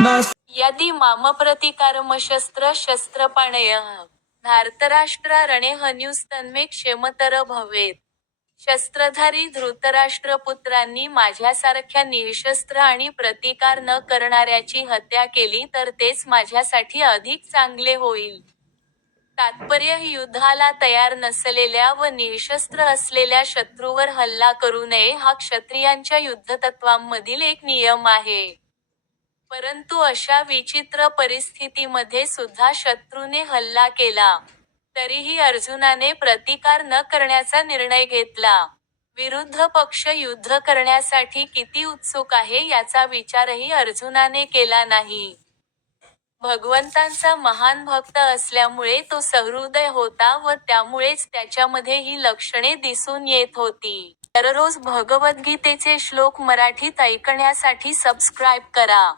यदि माम प्रतिकारमशस्त्र शस्त्रपाणयः धार्तराष्ट्रा रणे हन्युस्तन्मे क्षेमतर भवेत्. शस्त्रधारी धृतराष्ट्रपुत्रांनी माझ्यासारख्या निःशस्त्र आणि प्रतिकार न करणाऱ्याची हत्या केली तर तेच माझ्यासाठी अधिक चांगले होईल. तात्पर्य युद्धाला तयार नसलेल्या व निःशस्त्र असलेल्या शत्रूवर हल्ला करू नये हा क्षत्रियांच्या युद्धतत्त्वांमधील एक नियम आहे. परंतु अशा विचित्र परिस्थितीमध्ये सुद्धा शत्रूने हल्ला केला. तरीही अर्जुनाने प्रतिकार न करण्याचा निर्णय घेतला. विरुद्ध पक्ष युद्ध करण्यासाठी किती उत्सुक आहे याचा विचारही अर्जुनाने केला नाही. भगवंतांचा महान भक्त असल्यामुळे तो सहृदय होता व त्यामुळेच त्याच्यामध्ये ही लक्षणे दिसून येत होती. दररोज भगवद्गीतेचे श्लोक मराठीत ऐकण्यासाठी सबस्क्राईब करा.